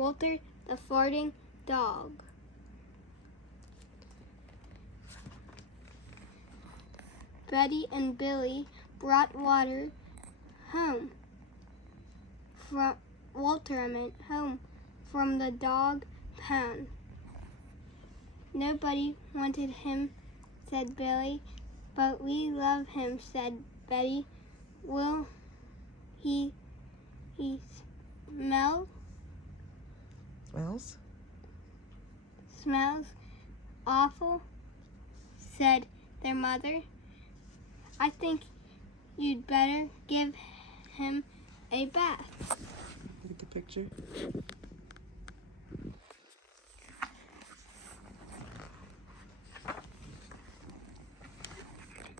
Walter the farting dog. Betty and Billy brought water home. Home from the dog pound. Nobody wanted him, said Billy, but we love him, said Betty. Will he smells awful, said their mother. I think you'd better give him a bath. Look at the picture.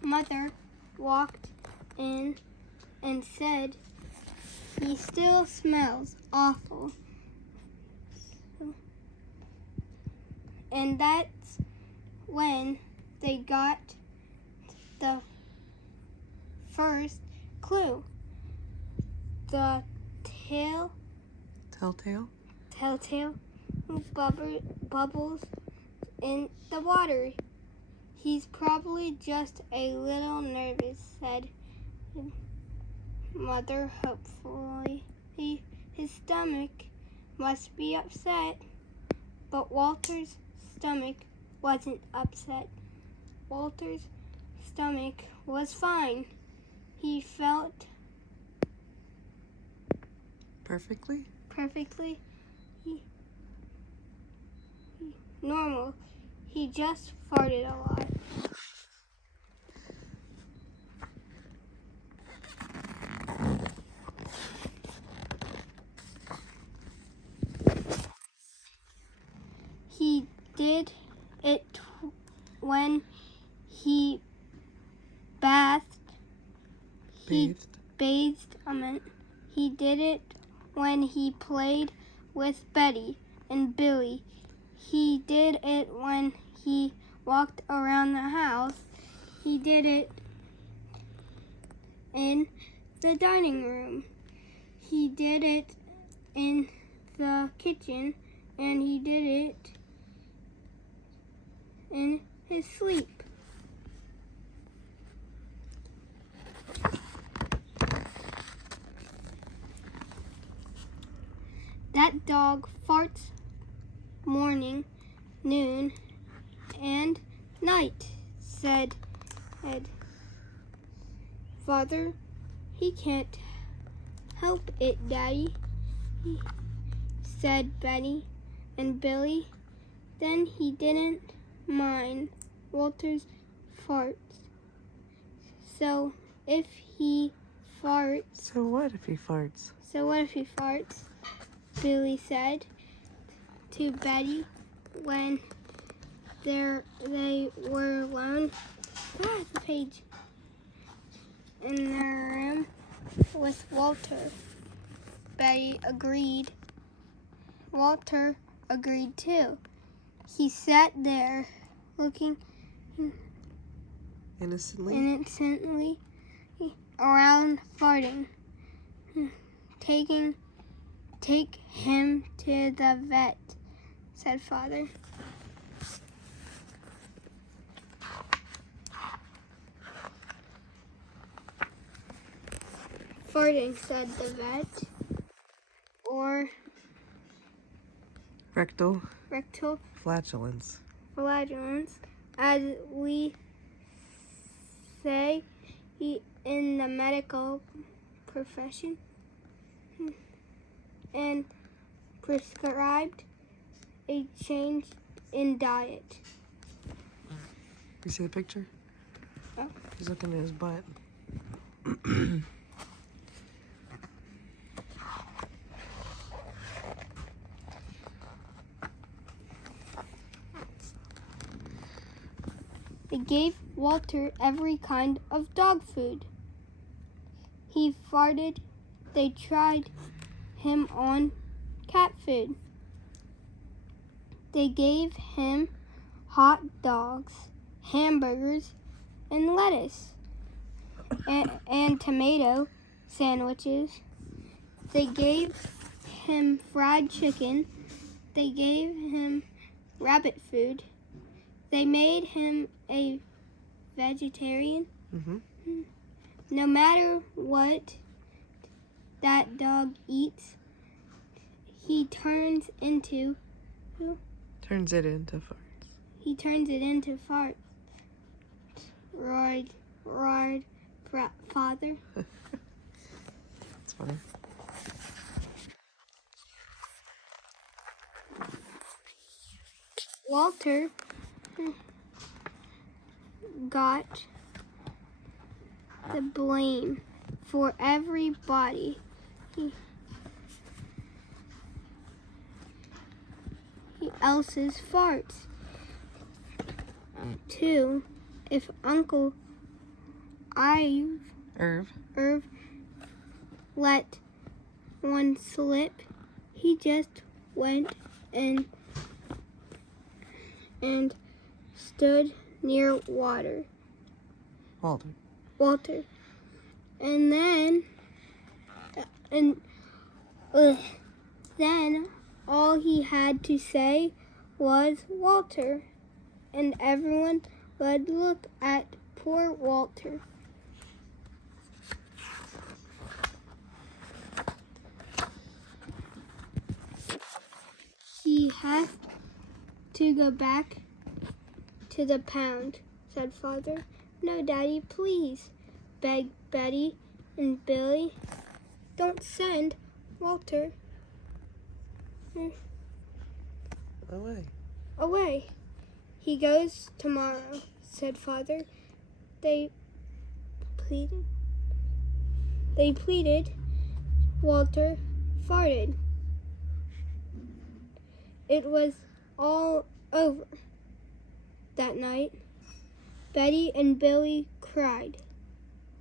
Mother walked in and said, he still smells awful. And that's when they got the first clue. The telltale bubbles in the water. He's probably just a little nervous, said Mother hopefully. His stomach must be upset. But Walter's stomach wasn't upset. Walter's stomach was fine. He felt perfectly normal. He just farted a lot. He did it when he bathed. He did it when he played with Betty and Billy. He did it when he walked around the house. He did it in the dining room. He did it in the kitchen, and he did it in his sleep. That dog farts morning, noon, and night, said Ed. Father, he can't help it, Daddy, said Betty and Billy. Then he didn't mind Walter's farts. So if he farts... So what if he farts? So what if he farts? Billy said to Betty when they were alone. The page in their room with Walter. Betty agreed. Walter agreed too. He sat there looking innocently around, farting. Take him to the vet, said Father. Farting, said the vet, or rectal flatulence, as we say in the medical profession, and prescribed a change in diet. You see the picture? Oh. He's looking at his butt. They gave Walter every kind of dog food. He farted. They tried him on cat food. They gave him hot dogs, hamburgers, and lettuce, and tomato sandwiches. They gave him fried chicken. They gave him rabbit food. They made him a vegetarian. No matter what that dog eats, he turns it into farts. He turns it into farts. Roared, father. That's funny. Walter got the blame for everybody. He else's farts. Too, if Uncle Irv let one slip, he just went in and stood near Walter. And then all he had to say was Walter, and everyone would look at poor Walter. He has to go back to the pound, said Father. No, Daddy, please, begged Betty and Billy. Don't send Walter away. He goes tomorrow, said Father. They pleaded. Walter farted. It was all over that night. Betty and Billy cried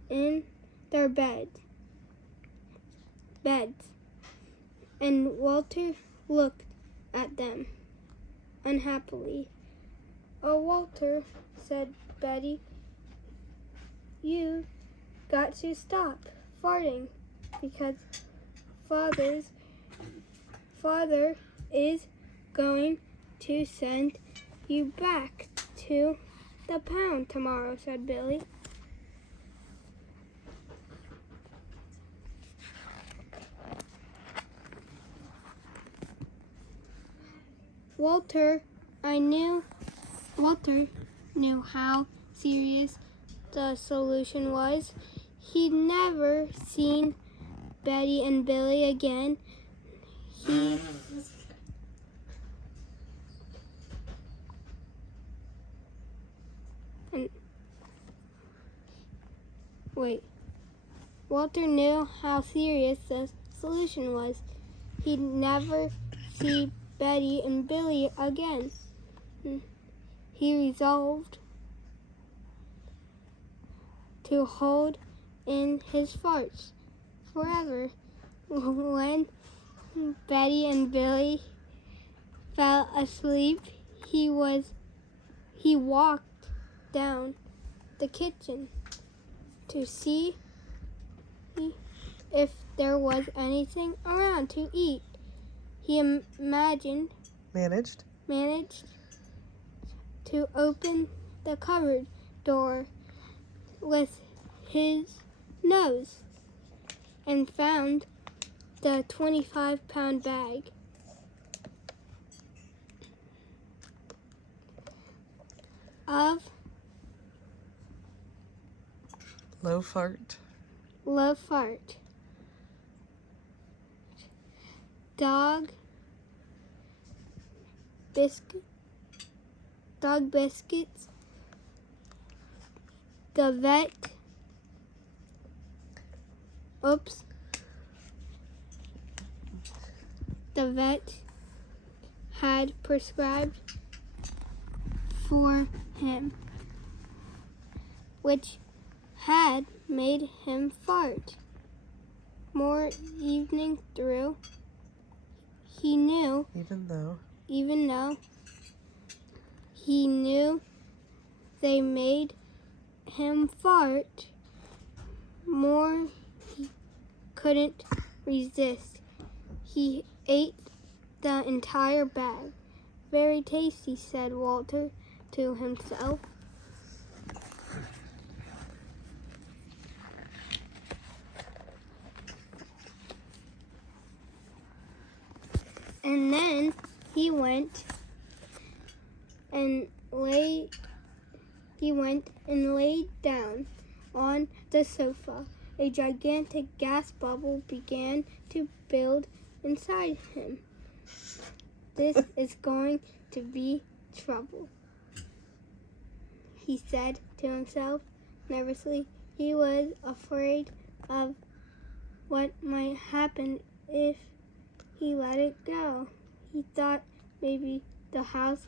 in their beds, and Walter looked at them unhappily. Oh, Walter, said Betty, you got to stop farting because Father is going to send you back to the pound tomorrow, said Billy. Walter knew how serious the solution was. He'd never seen Betty and Billy again. Walter knew how serious the solution was. He'd never see Betty and Billy again. He resolved to hold in his farts forever. When Betty and Billy fell asleep, he walked down the kitchen to see if there was anything around to eat. He managed to open the cupboard door with his nose and found the 25-pound bag of low fart dog biscuits. The vet had prescribed for him, which had made him fart more evening through. He knew, even though he knew they made him fart more, he couldn't resist. He ate the entire bag. Very tasty, said Walter to himself. And then he went and laid down on the sofa. A gigantic gas bubble began to build inside him. This is going to be trouble, he said to himself nervously. He was afraid of what might happen if he let it go. He thought maybe the house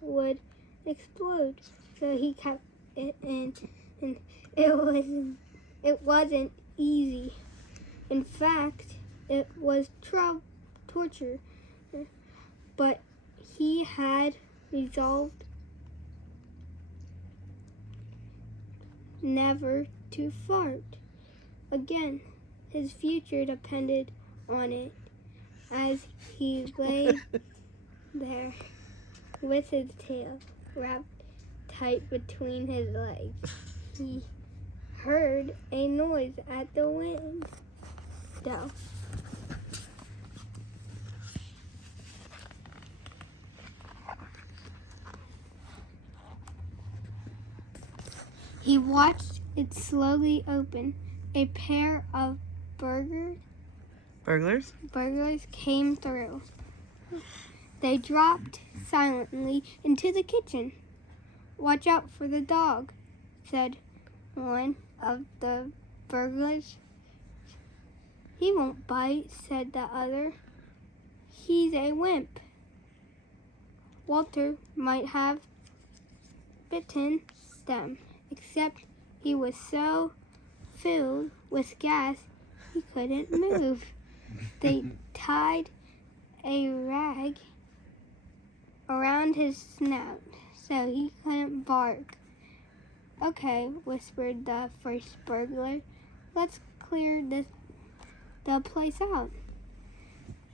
would explode, so he kept it in, and it wasn't easy. In fact, it was torture, but he had resolved never to fart again. His future depended on it. As he lay there with his tail wrapped tight between his legs, he heard a noise at the window. He watched it slowly open. A pair of burglars came through. They dropped silently into the kitchen. Watch out for the dog, said one of the burglars. He won't bite, said the other. He's a wimp. Walter might have bitten them, except he was so filled with gas he couldn't move. They tied a rag around his snout so he couldn't bark. Okay, whispered the first burglar. Let's clear the place out.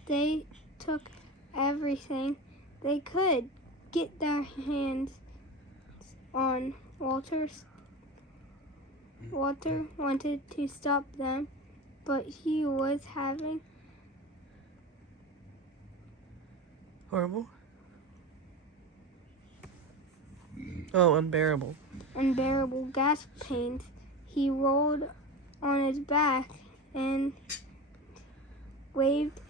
They took everything they could get their hands on Walter wanted to stop them, but he was having Horrible? Oh, unbearable. unbearable gas pains. He rolled on his back and waved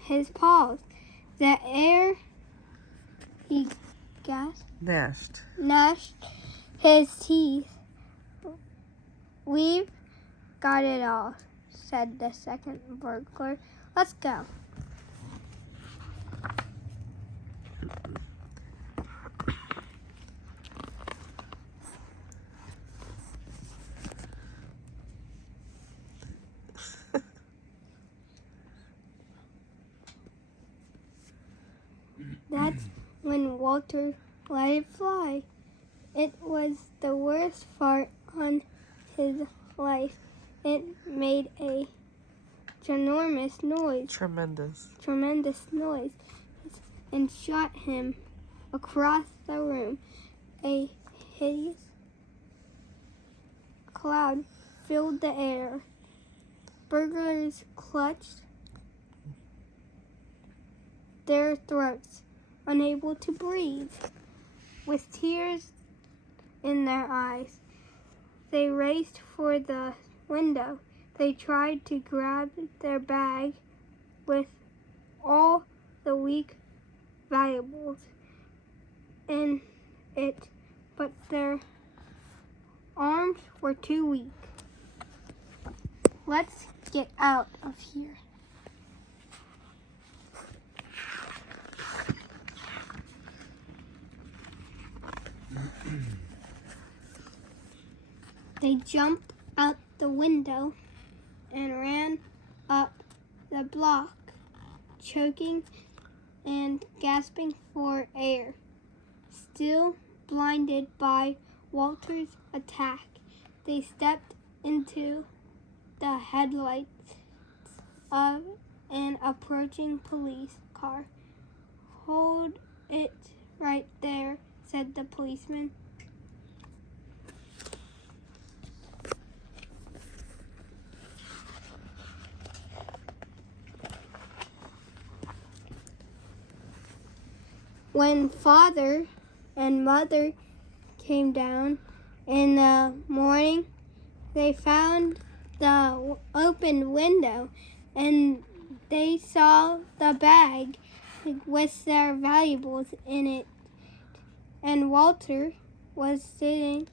his paws. The air he gnashed his teeth. We've got it all, said the second burglar. Let's go. That's when Walter let it fly. It was the worst fart on his life. It made a ginormous noise. Tremendous noise. And shot him across the room. A hideous cloud filled the air. Burglars clutched their throats, unable to breathe. With tears in their eyes, they raced for the window. They tried to grab their bag with all the weak valuables in it, but their arms were too weak. Let's get out of here. They jumped out the window and ran up the block, choking and gasping for air. Still blinded by Walter's attack, they stepped into the headlights of an approaching police car. "Hold it right there," said the policeman. When father and mother came down in the morning, they found the open window and they saw the bag with their valuables in it. And Walter was sitting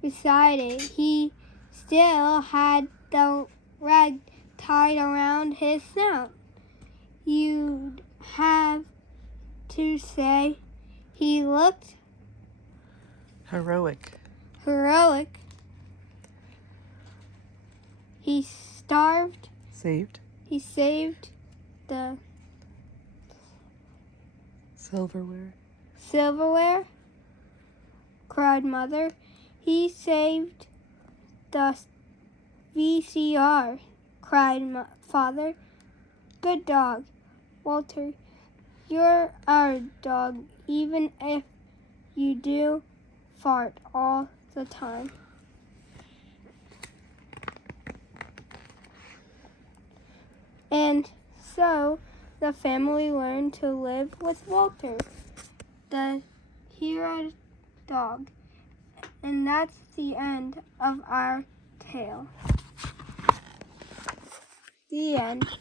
beside it. He still had the rag tied around his snout. You'd have to say he looked Heroic. heroic. He saved the Silverware. cried Mother. "He saved the VCR," cried Father. "Good dog, Walter. You're our dog, even if you do fart all the time." And so the family learned to live with Walter, the hero dog. And that's the end of our tale. The end.